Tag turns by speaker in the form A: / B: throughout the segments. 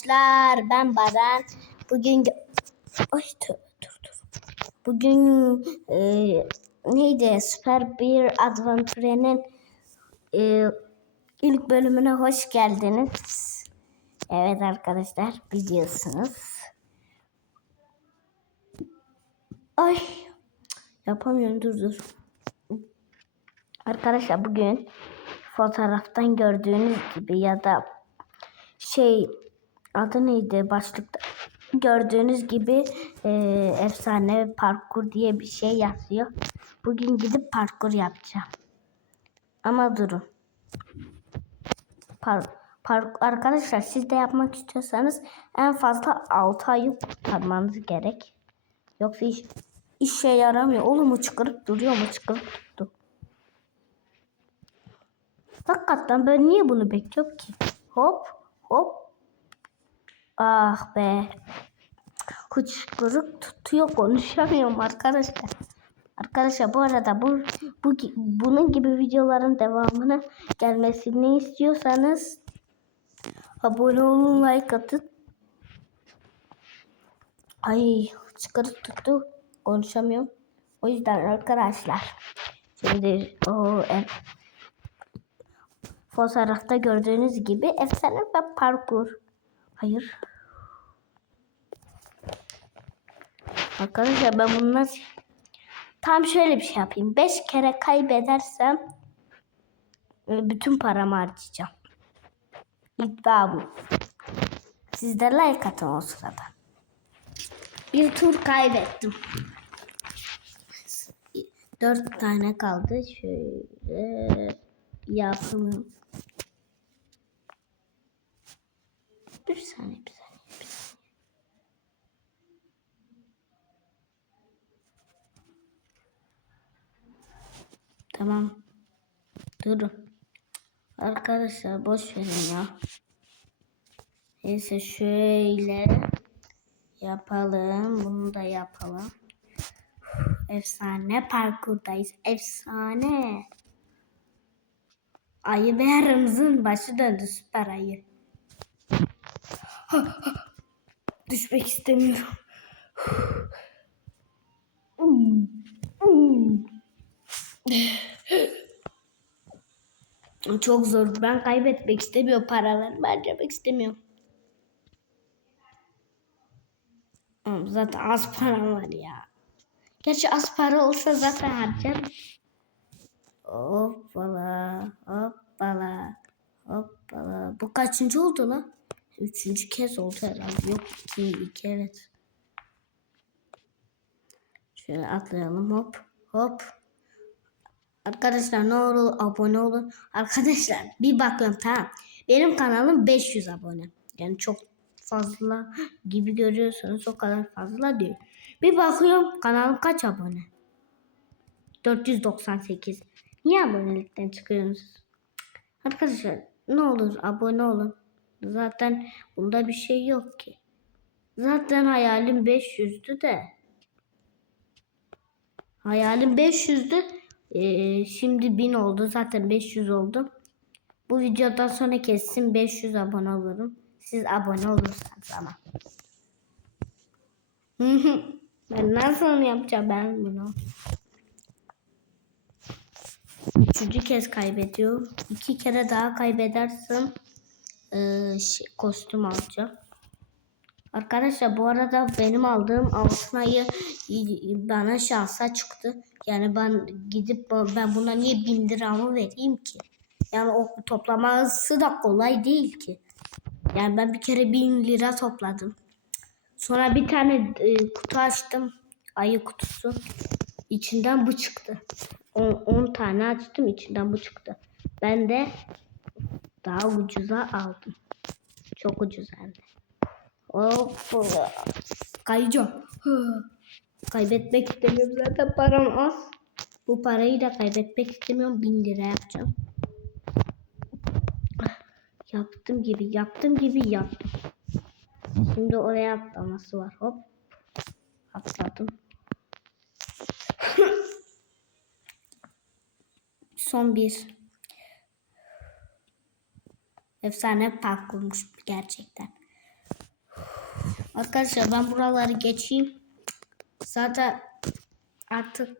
A: arkadaşlar. Ben Baran. Bugün Ay dur dur dur. Bugün e, neydi? Süper bir Adventure'nin e, ilk bölümüne hoş geldiniz. Evet arkadaşlar biliyorsunuz. Ay yapamıyorum dur dur. Arkadaşlar bugün fotoğraftan gördüğünüz gibi ya da şey adı neydi başlıkta gördüğünüz gibi e, efsane parkur diye bir şey yazıyor. Bugün gidip parkur yapacağım. Ama durun. Par, par, arkadaşlar siz de yapmak istiyorsanız en fazla 6 ayı kurtarmanız gerek. Yoksa iş, işe yaramıyor. Oğlum mu çıkarıp duruyor mu çıkarıp tuttu. Hakikaten ben niye bunu bekliyorum ki? Hop hop. Ah be. Hıçkırık tutuyor konuşamıyorum arkadaşlar. Arkadaşlar bu arada bu, bu bunun gibi videoların devamını gelmesini istiyorsanız abone olun like atın. Ay çıkarıp tuttu konuşamıyorum. O yüzden arkadaşlar şimdi o e, fotoğrafta gördüğünüz gibi efsane ve parkur. Hayır. Arkadaşlar ben bunu nasıl... Tam şöyle bir şey yapayım. 5 kere kaybedersem e, bütün paramı harcayacağım. İddia bu. Siz de like atın o sırada. Bir tur kaybettim. Dört tane kaldı. Şöyle yapalım. Bir saniye. Bir saniye. Tamam. Durun. Arkadaşlar boş verin ya. Neyse şöyle yapalım. Bunu da yapalım. Efsane parkurdayız. Efsane. Ayı ve yarımızın başı döndü süper ayı. Düşmek istemiyorum. Çok zor. Ben kaybetmek istemiyorum paraları. Harcamak istemiyorum. Zaten az para var ya. Gerçi az para olsa zaten harcarım. Hoppala, hoppala, hoppala. Bu kaçıncı oldu lan? Üçüncü kez oldu herhalde. Yok iki, iki evet. Şöyle atlayalım hop hop. Arkadaşlar ne olur abone olun. Arkadaşlar bir bakın tamam. Benim kanalım 500 abone. Yani çok fazla gibi görüyorsanız o kadar fazla değil. Bir bakıyorum kanalım kaç abone? 498. Niye abonelikten çıkıyorsunuz? Arkadaşlar ne olur abone olun. Zaten bunda bir şey yok ki. Zaten hayalim 500'dü de. Hayalim 500'dü. Ee, şimdi 1000 oldu. Zaten 500 oldu. Bu videodan sonra kesin 500 abone olurum. Siz abone olursanız ama. ben nasıl yapacağım ben bunu? Üçüncü kez kaybediyor. İki kere daha kaybedersem e, şey, kostüm alacağım. Arkadaşlar bu arada benim aldığım altın ayı bana şansa çıktı. Yani ben gidip ben buna niye bin liramı vereyim ki? Yani o toplaması da kolay değil ki. Yani ben bir kere bin lira topladım. Sonra bir tane e, kutu açtım. Ayı kutusu. İçinden bu çıktı. 10 tane açtım içinden bu çıktı. Ben de daha ucuza aldım. Çok ucuz hem de. Hop. Kayacağım. Kaybetmek istemiyorum zaten param az. Bu parayı da kaybetmek istemiyorum. Bin lira yapacağım. Yaptım gibi, yaptım gibi yaptım. Şimdi oraya atlaması var. Hop. Atladım. Son bir. Efsane parkurmuş gerçekten. Arkadaşlar ben buraları geçeyim. Zaten artık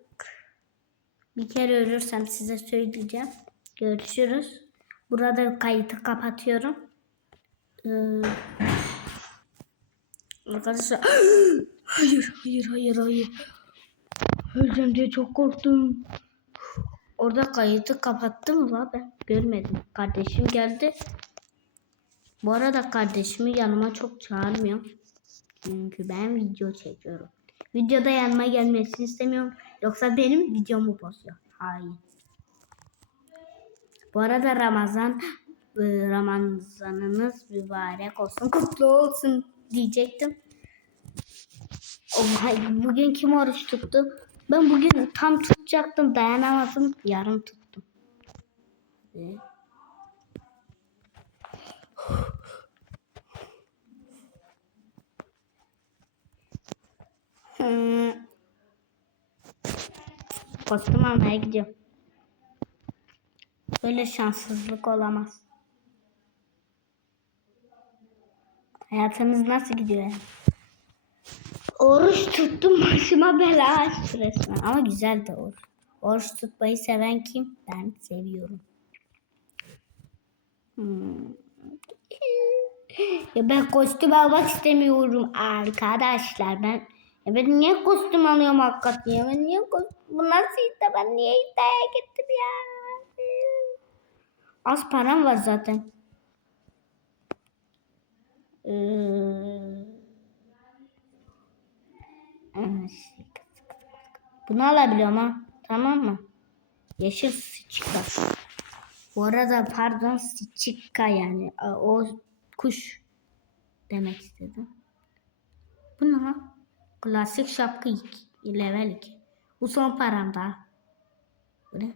A: bir kere ölürsem size söyleyeceğim. Görüşürüz. Burada kayıtı kapatıyorum. Ee, arkadaşlar hayır hayır hayır hayır. Öleceğim diye çok korktum. Orada kayıtı kapattım mı ben? Görmedim. Kardeşim geldi. Bu arada kardeşimi yanıma çok çağırmıyorum. Çünkü ben video çekiyorum. Videoda yanıma gelmesini istemiyorum. Yoksa benim videomu bozuyor. Hayır. Bu arada Ramazan e, Ramazanınız mübarek olsun. Kutlu olsun diyecektim. Oh, bugün kim oruç tuttu? Ben bugün tam tutacaktım dayanamadım. Yarım tuttum. Ve- Hmm. Kostüm almaya gidiyorum. Böyle şanssızlık olamaz. Hayatınız nasıl gidiyor? yani? Oruç tuttum başıma bela açtı resmen. Ama güzel de oruç. Oruç tutmayı seven kim? Ben seviyorum. Hmm. Ya ben kostüm almak istemiyorum arkadaşlar. Ben ya ben niye kostüm alıyorum hakikaten ya? Ben niye kostüm? Bu nasıl iddia? Ben niye iddiaya gittim ya? Az param var zaten. Ee, evet. Bunu alabiliyorum ha. Tamam mı? Yeşil sıçka. Bu arada pardon sıçka yani. O kuş demek istedim. Bu ne lan? Klasik şapka 2. Level 2. Bu son paramda. Ne?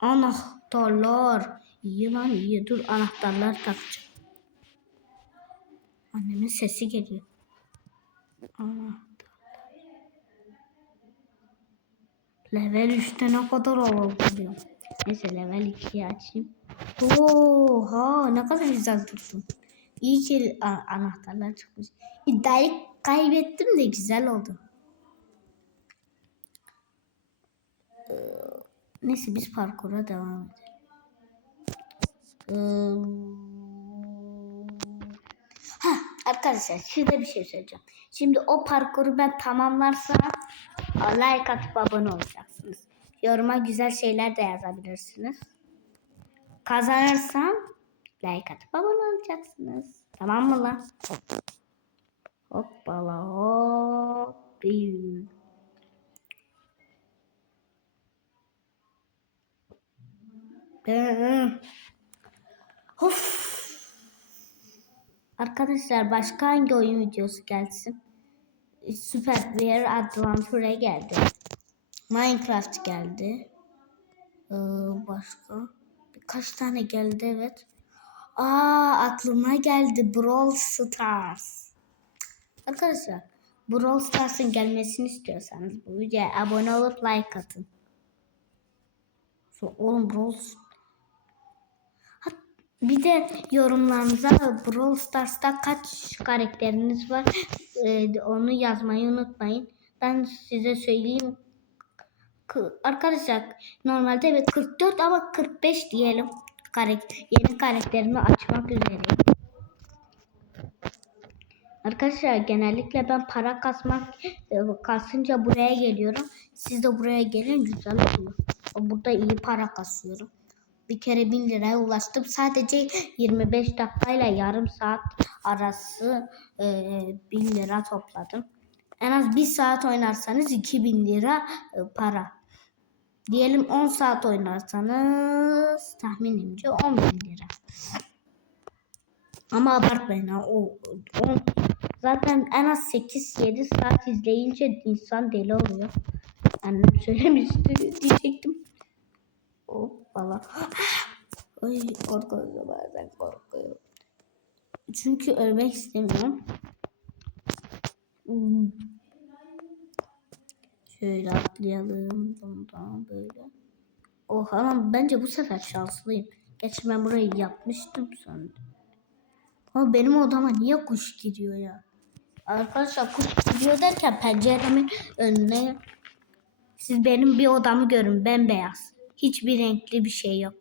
A: Anahtarlar. İyi lan iyi. Dur anahtarlar takacağım. Annemin sesi geliyor. Anahtar. Level 3'te ne kadar duruyor. Neyse level 2'yi açayım. Oha ne kadar güzel durdum. İyi ki anahtarlar çıkmış. İddiayı kaybettim de güzel oldu. Ee, Neyse biz parkura devam edelim. Ee, Ha arkadaşlar şurada bir şey söyleyeceğim. Şimdi o parkuru ben tamamlarsam like atıp abone olacaksınız. Yoruma güzel şeyler de yazabilirsiniz. Kazanırsam like atıp abone olacaksınız. Tamam mı lan? Hoppala hop. Ee, Of. Arkadaşlar başka hangi oyun videosu gelsin? Super Bear Adventure geldi. Minecraft geldi. Ee, başka? Birkaç tane geldi evet. Aa aklıma geldi Brawl Stars. Arkadaşlar Brawl Stars'ın gelmesini istiyorsanız bu videoya abone olup like atın. So, oğlum Brawl bir de yorumlarınıza Brawl Stars'ta kaç karakteriniz var e, onu yazmayı unutmayın. Ben size söyleyeyim. Arkadaşlar normalde evet 44 ama 45 diyelim. Karakter, yeni karakterimi açmak üzereyim. Arkadaşlar genellikle ben para kasmak e, kasınca buraya geliyorum. Siz de buraya gelin güzel oluyor. Burada iyi para kasıyorum. Bir kere 1000 liraya ulaştım. Sadece 25 dakikayla yarım saat arası e, 1000 lira topladım. En az 1 saat oynarsanız 2000 lira e, para. Diyelim 10 saat oynarsanız tahminimce 10 bin lira. Ama abartmayın ha. O, o, zaten en az 8-7 saat izleyince insan deli oluyor. Annem söylemişti diyecektim. Hoppala. Ay korkuyorum bazen korkuyorum. Çünkü ölmek istemiyorum. Hmm. Şöyle atlayalım bundan böyle. Oha lan bence bu sefer şanslıyım. Gerçi ben burayı yapmıştım sandım. Ama benim odama niye kuş giriyor ya? Arkadaşlar kuş gidiyor derken penceremin önüne siz benim bir odamı görün bembeyaz. Hiçbir renkli bir şey yok.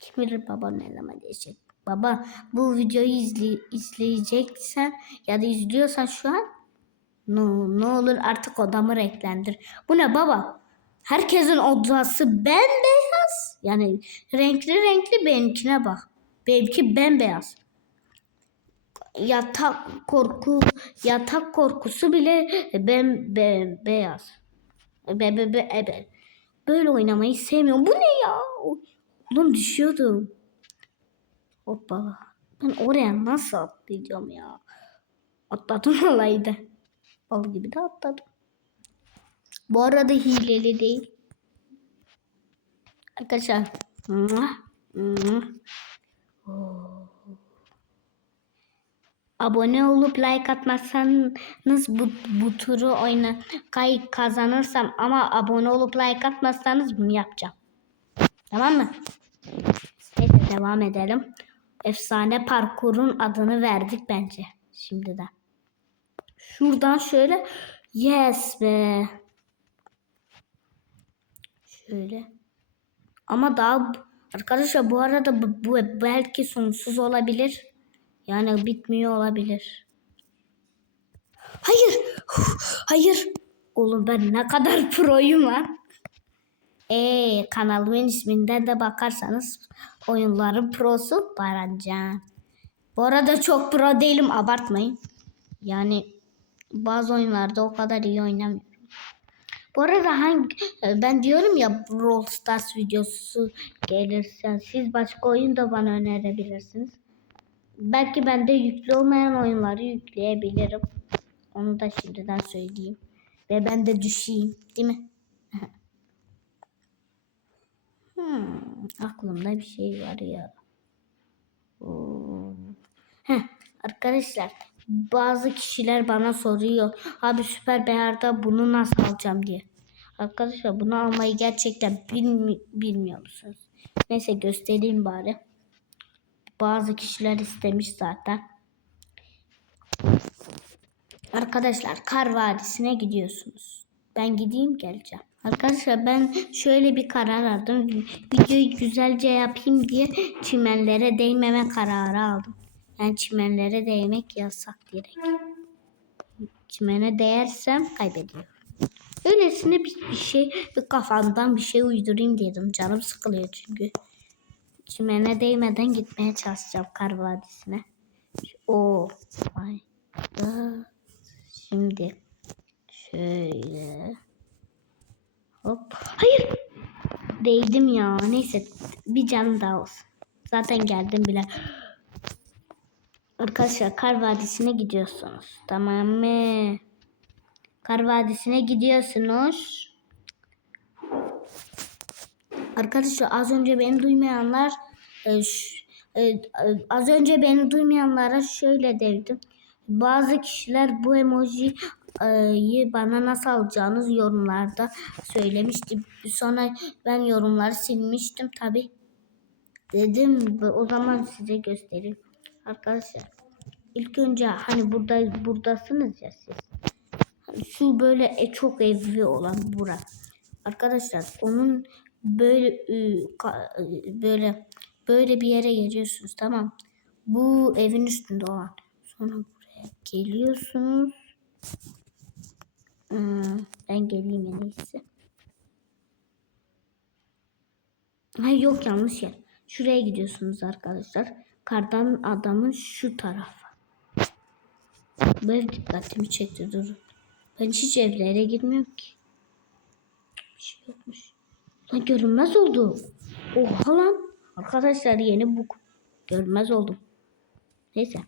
A: Kim bilir baba ne zaman diyecek. Baba bu videoyu izley izleyeceksen ya da izliyorsan şu an ne, ne olur artık odamı renklendir. Bu ne baba? Herkesin odası bembeyaz. Yani renkli renkli benimkine bak. Benimki bembeyaz. Yatak korku yatak korkusu bile ben be, beyaz. Be, be, be, be. Böyle oynamayı sevmiyorum. Bu ne ya? Oğlum düşüyordum. Hoppala. Ben oraya nasıl atlayacağım ya? Atladım de. Bal gibi de atladım. Bu arada hileli değil. Arkadaşlar. Oo. Abone olup like atmazsanız bu, bu turu oyna kay kazanırsam ama abone olup like atmazsanız bunu yapacağım. Tamam mı? Neyse devam edelim. Efsane parkurun adını verdik bence şimdiden. Şuradan şöyle yes be. Şöyle. Ama daha arkadaşlar bu arada bu, bu belki sonsuz olabilir. Yani bitmiyor olabilir. Hayır. Hayır. Oğlum ben ne kadar proyum lan. Ee, kanalımın isminden de bakarsanız oyunların prosu Barancan. Bu arada çok pro değilim abartmayın. Yani bazı oyunlarda o kadar iyi oynamıyorum. Bu arada hangi ben diyorum ya Brawl Stars videosu gelirse siz başka oyun da bana önerebilirsiniz. Belki ben de yüklü olmayan oyunları yükleyebilirim. Onu da şimdiden söyleyeyim. Ve ben de düşeyim. Değil mi? hmm, aklımda bir şey var ya. Oo. Heh, arkadaşlar bazı kişiler bana soruyor. Abi Süper Behar'da bunu nasıl alacağım diye. Arkadaşlar bunu almayı gerçekten bilmi bilmiyor musunuz? Neyse göstereyim bari. Bazı kişiler istemiş zaten. Arkadaşlar Kar Vadisi'ne gidiyorsunuz. Ben gideyim geleceğim. Arkadaşlar ben şöyle bir karar aldım. Videoyu güzelce yapayım diye çimenlere değmeme kararı aldım. Yani çimenlere değmek yasak direkt. Çimene değersem kaybediyorum. Öylesine bir, bir şey bir kafamdan bir şey uydurayım dedim. Canım sıkılıyor çünkü. Çimene değmeden gitmeye çalışacağım Kar Vadisi'ne. O vay. Şimdi şöyle hop. Hayır. Değdim ya. Neyse bir can daha olsun. Zaten geldim bile. Arkadaşlar Kar Vadisi'ne gidiyorsunuz. Tamam mı? Kar Vadisi'ne gidiyorsunuz. Arkadaşlar az önce beni duymayanlar e, ş, e, e, az önce beni duymayanlara şöyle dedim. Bazı kişiler bu emojiyi bana nasıl alacağınız yorumlarda söylemişti. Sonra ben yorumları silmiştim tabi. Dedim o zaman size göstereyim. Arkadaşlar ilk önce hani burada buradasınız ya siz. Şu böyle e, çok evli olan bura. Arkadaşlar onun böyle böyle böyle bir yere geliyorsunuz tamam. Bu evin üstünde olan. Sonra buraya geliyorsunuz. Hmm, ben geleyim en iyisi. Hayır yok yanlış yer. Şuraya gidiyorsunuz arkadaşlar. Kardan adamın şu tarafı. Bu dikkatimi çekti durun. Ben hiç evlere girmiyorum ki. Lan görünmez oldu. Oha lan. Arkadaşlar yeni bu görünmez oldum. Neyse.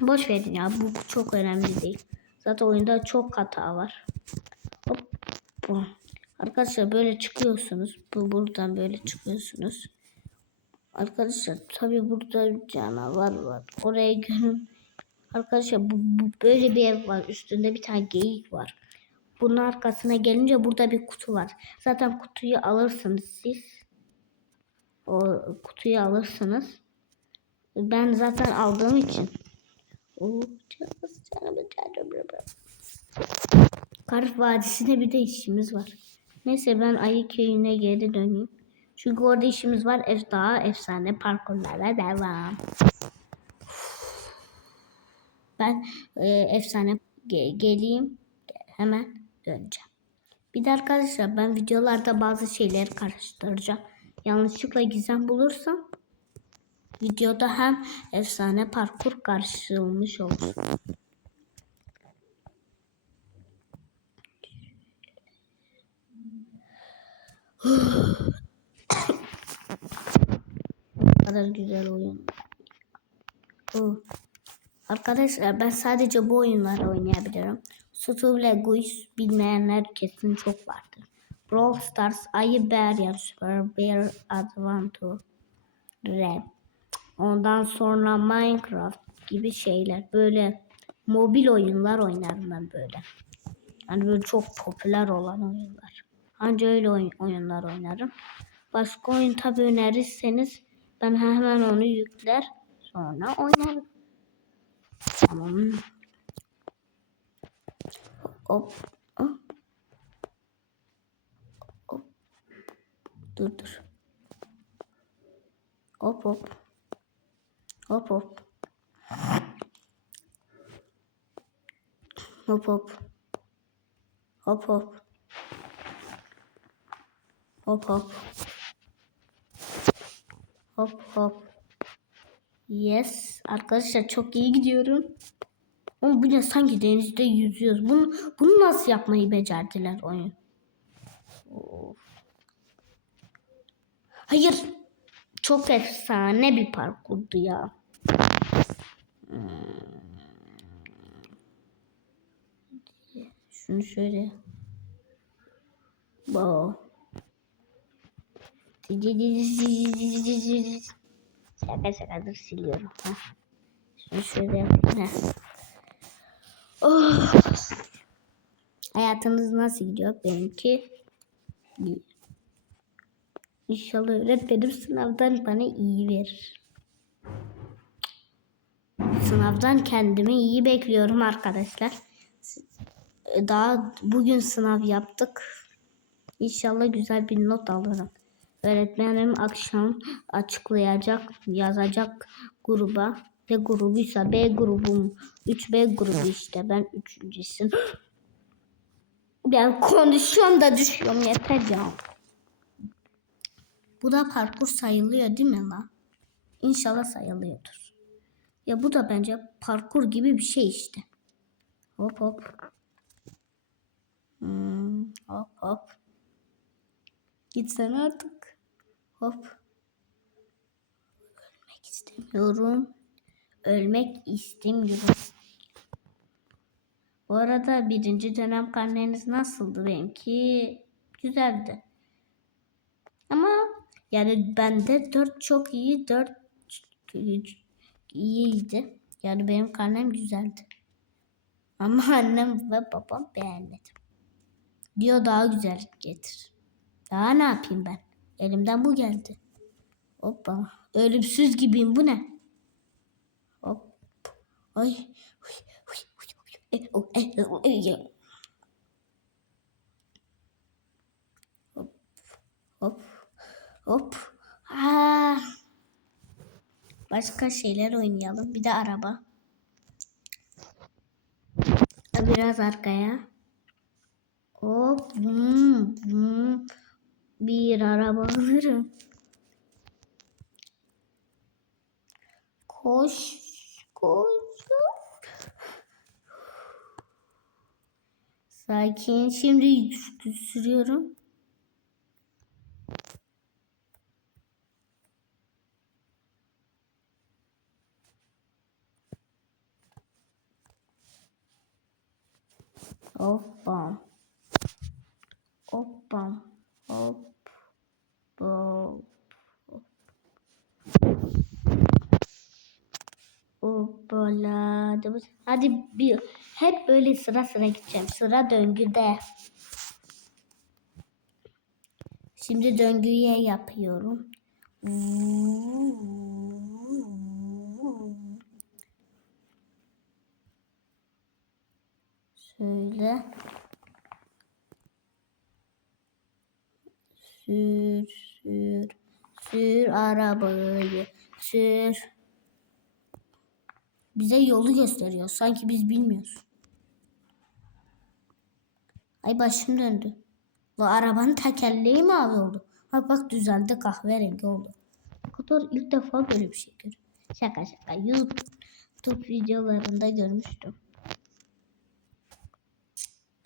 A: Boş verin ya bu çok önemli değil. Zaten oyunda çok hata var. Hop. Bu. Arkadaşlar böyle çıkıyorsunuz. Bu buradan böyle çıkıyorsunuz. Arkadaşlar tabi burada canavar var. Oraya görün. Arkadaşlar bu, bu böyle bir ev var. Üstünde bir tane geyik var. Bunun arkasına gelince burada bir kutu var. Zaten kutuyu alırsınız siz. O kutuyu alırsınız. Ben zaten aldığım için. Oo, canım, canım, canım, canım. Kar Vadisi'nde bir de işimiz var. Neyse ben Ayı Köyü'ne geri döneyim. Çünkü orada işimiz var. Ef daha efsane parkurlara devam. Ben e, efsane ge- geleyim. Hemen döneceğim. Bir de arkadaşlar ben videolarda bazı şeyleri karıştıracağım. Yanlışlıkla gizem bulursam videoda hem efsane parkur karıştırılmış olur. Kadar güzel oyun. Oh. Arkadaşlar ben sadece bu oyunları oynayabilirim. Stu Leguis bilmeyenler kesin çok vardır. Brawl Stars, Ayı Super Bear Adventure. Ondan sonra Minecraft gibi şeyler. Böyle mobil oyunlar oynarım ben böyle. Yani böyle çok popüler olan oyunlar. Anca öyle oyun, oyunlar oynarım. Başka oyun tabi önerirseniz ben hemen onu yükler sonra oynarım. Tamam. Hop. Hop. Hop. Dur dur. Hop hop. Hop hop. Hop hop. Hop hop. Hop hop. Hop hop. Yes. Arkadaşlar çok iyi gidiyorum. Ama bu ne sanki denizde yüzüyoruz. Bunu, bunu nasıl yapmayı becerdiler oyun? Hayır. Çok efsane bir parkurdu ya. Şunu şöyle. Bo. Şaka şaka dur siliyorum. Heh. Şunu şöyle yapayım. Heh. Oh. Hayatınız nasıl gidiyor? Benimki. İnşallah öğretmenim sınavdan bana iyi verir. Sınavdan kendimi iyi bekliyorum arkadaşlar. Daha bugün sınav yaptık. İnşallah güzel bir not alırım. Öğretmenim akşam açıklayacak, yazacak gruba. Ve grubuysa B grubum. 3B grubu işte. Ben üçüncüsün. Ben konuşuyorum da düşüyorum yeter ya. Bu da parkur sayılıyor değil mi la? İnşallah sayılıyordur. Ya bu da bence parkur gibi bir şey işte. Hop hop. Hmm, hop hop. Gitsen artık. Hop. Ölmek istemiyorum. Ölmek istemiyorum. Bu arada birinci dönem karneniz nasıldı benimki? Güzeldi. Ama yani bende dört çok iyi, dört iyiydi. Yani benim karnem güzeldi. Ama annem ve babam beğenmedi. Diyor daha güzel getir. Daha ne yapayım ben? Elimden bu geldi. Hoppa. Ölümsüz gibiyim bu ne? Ay. Hop. Hop. Hop. Ha. Başka şeyler oynayalım. Bir de araba. Biraz arkaya. Hop. Hmm, hmm. Bir araba alırım. Koş. Koş. Sakin. Şimdi sürüyorum. Hoppa. Hoppa. Hop. Hop. Hoppala oynadığımız. Hadi bir hep böyle sıra sıra gideceğim. Sıra döngüde. Şimdi döngüye yapıyorum. Şöyle. Sür sür sür arabayı sür. Bize yolu gösteriyor. Sanki biz bilmiyoruz. Ay başım döndü. Bu arabanın tekerleği mi abi oldu? Bak bak düzeldi kahverengi oldu. Kadar ilk defa böyle bir şey görüyorum. Şaka şaka. YouTube videolarında görmüştüm.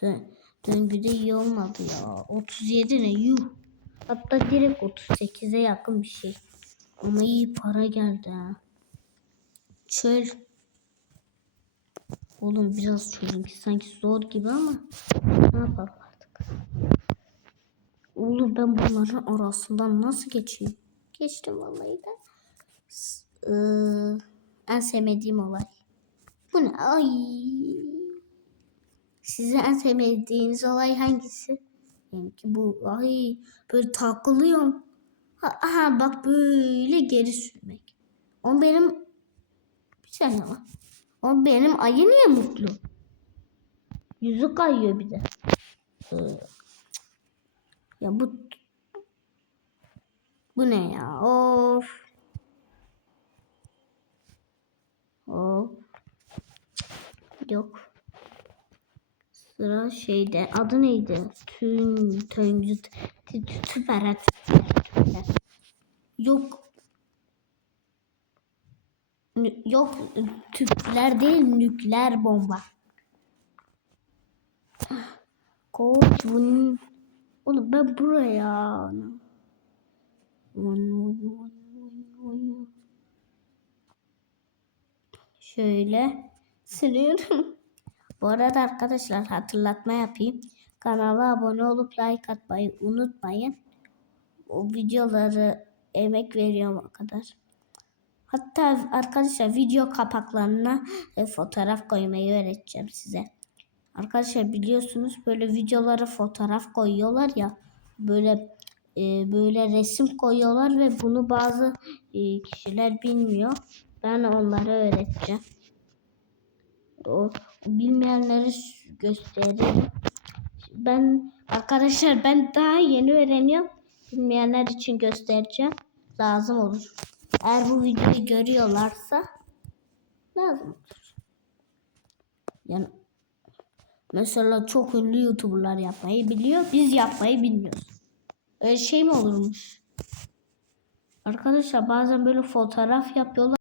A: Dön, döngüde iyi olmadı ya. 37 ne yuh. Hatta direkt 38'e yakın bir şey. Ama iyi para geldi ha. Çöl. Oğlum biraz çözümki sanki zor gibi ama ne yapalım artık. Oğlum ben bunların arasından nasıl geçeyim? Geçtim vallahi de. Eee, en sevmediğim olay. Bu ne? Ay. Sizin en sevmediğiniz olay hangisi? Benimki bu. Ay böyle takılıyorum. Ha, aha bak böyle geri sürmek. O benim bir saniye ama. Benim ayı niye mutlu? Yüzü kayıyor bir de. Ee, Ya bu bu ne ya? Of. Of. Yok. Sıra şeyde. Adı neydi? Tün, töngü, tüperet. Yok. Yok tüpler değil nükleer bomba. Koç bunun. Oğlum ben buraya. Şöyle sürüyorum. Bu arada arkadaşlar hatırlatma yapayım. Kanala abone olup like atmayı unutmayın. O videoları emek veriyorum o kadar. Hatta arkadaşlar video kapaklarına e, fotoğraf koymayı öğreteceğim size. Arkadaşlar biliyorsunuz böyle videolara fotoğraf koyuyorlar ya böyle e, böyle resim koyuyorlar ve bunu bazı e, kişiler bilmiyor. Ben onlara öğreteceğim. O bilmeyenlere göstereyim. Ben arkadaşlar ben daha yeni öğreniyorum. Bilmeyenler için göstereceğim. Lazım olur. Eğer bu videoyu görüyorlarsa lazım. Yani mesela çok ünlü YouTuber'lar yapmayı biliyor. Biz yapmayı bilmiyoruz. Öyle şey mi olurmuş? Arkadaşlar bazen böyle fotoğraf yapıyorlar.